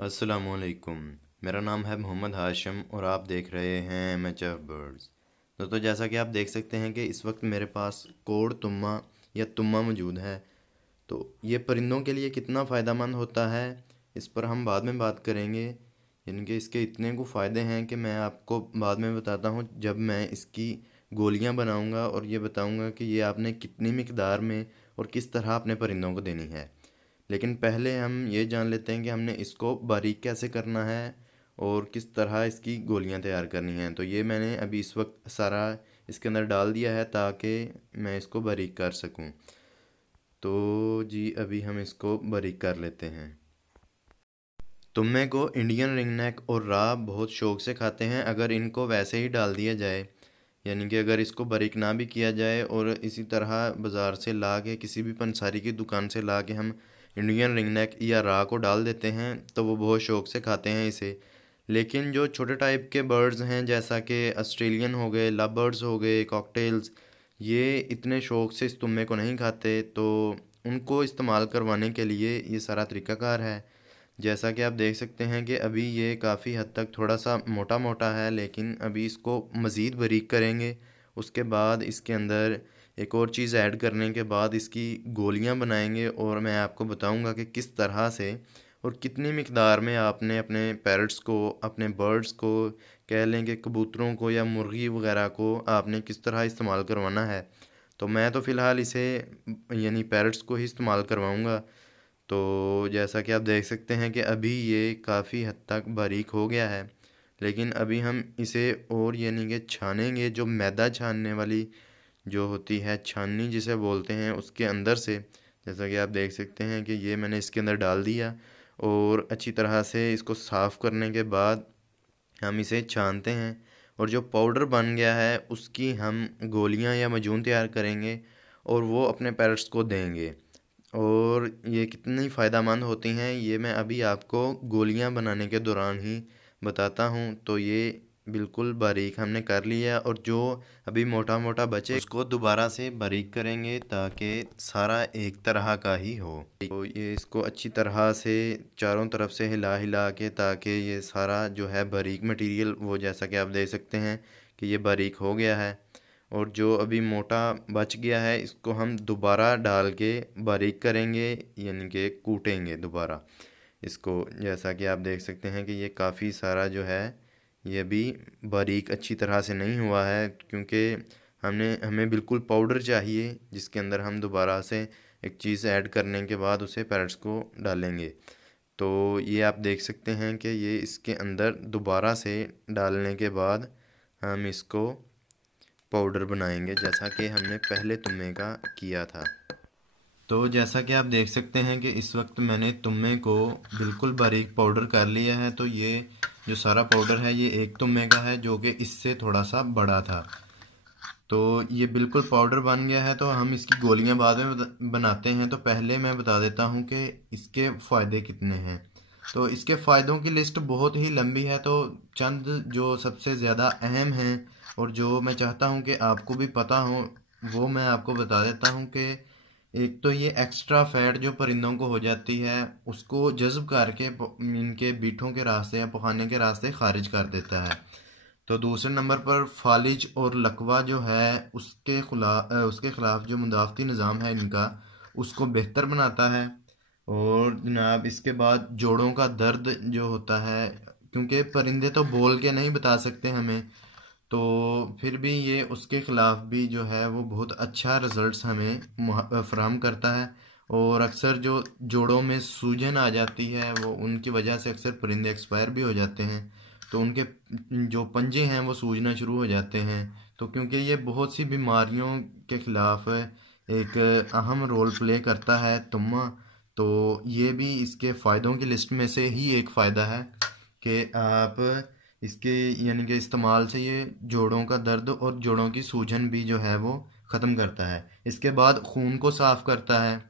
अस्सलामुअलैकुम। मेरा नाम है मोहम्मद हाशिम और आप देख रहे हैं MHF बर्ड्स। दोस्तों, जैसा कि आप देख सकते हैं कि इस वक्त मेरे पास कोड तुम्मा या तुम्मा मौजूद है। तो ये परिंदों के लिए कितना फ़ायदेमंद होता है, इस पर हम बाद में बात करेंगे। यानी कि इसके इतने को फ़ायदे हैं कि मैं आपको बाद में बताता हूँ, जब मैं इसकी गोलियाँ बनाऊँगा और ये बताऊँगा कि ये आपने कितनी मिकदार में और किस तरह अपने परिंदों को देनी है। लेकिन पहले हम ये जान लेते हैं कि हमने इसको बारीक कैसे करना है और किस तरह इसकी गोलियां तैयार करनी हैं। तो ये मैंने अभी इस वक्त सारा इसके अंदर डाल दिया है ताकि मैं इसको बारीक कर सकूं। तो जी अभी हम इसको बारीक कर लेते हैं। तुम्मे को इंडियन रिंग नेक और राह बहुत शौक से खाते हैं। अगर इनको वैसे ही डाल दिया जाए, यानी कि अगर इसको बारीक ना भी किया जाए और इसी तरह बाज़ार से ला के किसी भी पंसारी की दुकान से ला के हम इंडियन रिंग नेक या राह को डाल देते हैं तो वो बहुत शौक से खाते हैं इसे। लेकिन जो छोटे टाइप के बर्ड्स हैं, जैसा कि ऑस्ट्रेलियन हो गए, लव बर्ड्स हो गए, कॉकटेल्स, ये इतने शौक से इस तुम्मे को नहीं खाते। तो उनको इस्तेमाल करवाने के लिए ये सारा तरीक़ाकार है। जैसा कि आप देख सकते हैं कि अभी ये काफ़ी हद तक थोड़ा सा मोटा मोटा है, लेकिन अभी इसको मज़ीद बारीक करेंगे। उसके बाद इसके अंदर एक और चीज़ ऐड करने के बाद इसकी गोलियां बनाएंगे और मैं आपको बताऊंगा कि किस तरह से और कितनी मिकदार में आपने अपने पैरट्स को, अपने बर्ड्स को, कह लें कि कबूतरों को या मुर्गी वगैरह को आपने किस तरह इस्तेमाल करवाना है। तो मैं तो फ़िलहाल इसे यानी पैरट्स को ही इस्तेमाल करवाऊँगा। तो जैसा कि आप देख सकते हैं कि अभी ये काफ़ी हद तक बारीक हो गया है, लेकिन अभी हम इसे और यानी कि छानेंगे। जो मैदा छानने वाली जो होती है, छाननी जिसे बोलते हैं, उसके अंदर से जैसा कि आप देख सकते हैं कि ये मैंने इसके अंदर डाल दिया और अच्छी तरह से इसको साफ़ करने के बाद हम इसे छानते हैं और जो पाउडर बन गया है उसकी हम गोलियां या मजून तैयार करेंगे और वो अपने पैरट्स को देंगे। और ये कितनी फ़ायदेमंद होती हैं ये मैं अभी आपको गोलियां बनाने के दौरान ही बताता हूँ। तो ये बिल्कुल बारीक हमने कर लिया और जो अभी मोटा मोटा बचे उसको दोबारा से बारीक करेंगे ताकि सारा एक तरह का ही हो। तो ये इसको अच्छी तरह से चारों तरफ से हिला हिला के ताकि ये सारा जो है बारीक मटेरियल, वो जैसा कि आप देख सकते हैं कि ये बारीक हो गया है। और जो अभी मोटा बच गया है इसको हम दोबारा डाल के बारीक करेंगे, यानी कि कूटेंगे दोबारा इसको। जैसा कि आप देख सकते हैं कि ये काफ़ी सारा जो है ये भी बारीक अच्छी तरह से नहीं हुआ है, क्योंकि हमें बिल्कुल पाउडर चाहिए जिसके अंदर हम दोबारा से एक चीज़ ऐड करने के बाद उसे पैरट्स को डालेंगे। तो ये आप देख सकते हैं कि ये इसके अंदर दोबारा से डालने के बाद हम इसको पाउडर बनाएंगे जैसा कि हमने पहले तुम्मे का किया था। तो जैसा कि आप देख सकते हैं कि इस वक्त मैंने तुम्मे को बिल्कुल बारीक पाउडर कर लिया है। तो ये जो सारा पाउडर है ये एक तुम्मे का है जो कि इससे थोड़ा सा बड़ा था। तो ये बिल्कुल पाउडर बन गया है। तो हम इसकी गोलियां बाद में बनाते हैं। तो पहले मैं बता देता हूँ कि इसके फ़ायदे कितने हैं। तो इसके फ़ायदों की लिस्ट बहुत ही लंबी है, तो चंद जो सबसे ज़्यादा अहम हैं और जो मैं चाहता हूँ कि आपको भी पता हो वो मैं आपको बता देता हूँ। कि एक तो ये एक्स्ट्रा फैट जो परिंदों को हो जाती है उसको जज़्ब करके इनके बीठों के रास्ते या पखाने के रास्ते खारिज कर देता है। तो दूसरे नंबर पर फालिज और लकवा जो है उसके खिलाफ जो मुदाफ़ती निज़ाम है इनका, उसको बेहतर बनाता है। और जनाब इसके बाद जोड़ों का दर्द जो होता है, क्योंकि परिंदे तो बोल के नहीं बता सकते हमें, तो फिर भी ये उसके ख़िलाफ़ भी जो है वो बहुत अच्छा रिज़ल्ट्स हमें फ़राहम करता है। और अक्सर जो जोड़ों में सूजन आ जाती है वो उनकी वजह से अक्सर परिंदे एक्सपायर भी हो जाते हैं। तो उनके जो पंजे हैं वो सूजना शुरू हो जाते हैं। तो क्योंकि ये बहुत सी बीमारियों के ख़िलाफ़ एक अहम रोल प्ले करता है तुम्मा, तो ये भी इसके फ़ायदों की लिस्ट में से ही एक फ़ायदा है कि आप इसके यानी कि इस्तेमाल से ये जोड़ों का दर्द और जोड़ों की सूजन भी जो है वो ख़त्म करता है। इसके बाद खून को साफ़ करता है,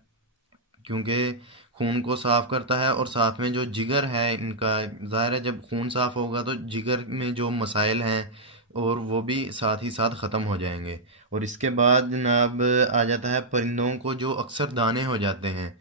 क्योंकि खून को साफ़ करता है और साथ में जो जिगर है इनका, ज़ाहिर है जब खून साफ़ होगा तो जिगर में जो मसाइल हैं और वो भी साथ ही साथ ख़त्म हो जाएंगे। और इसके बाद जनाब आ जाता है परिंदों को जो अक्सर दाने हो जाते हैं,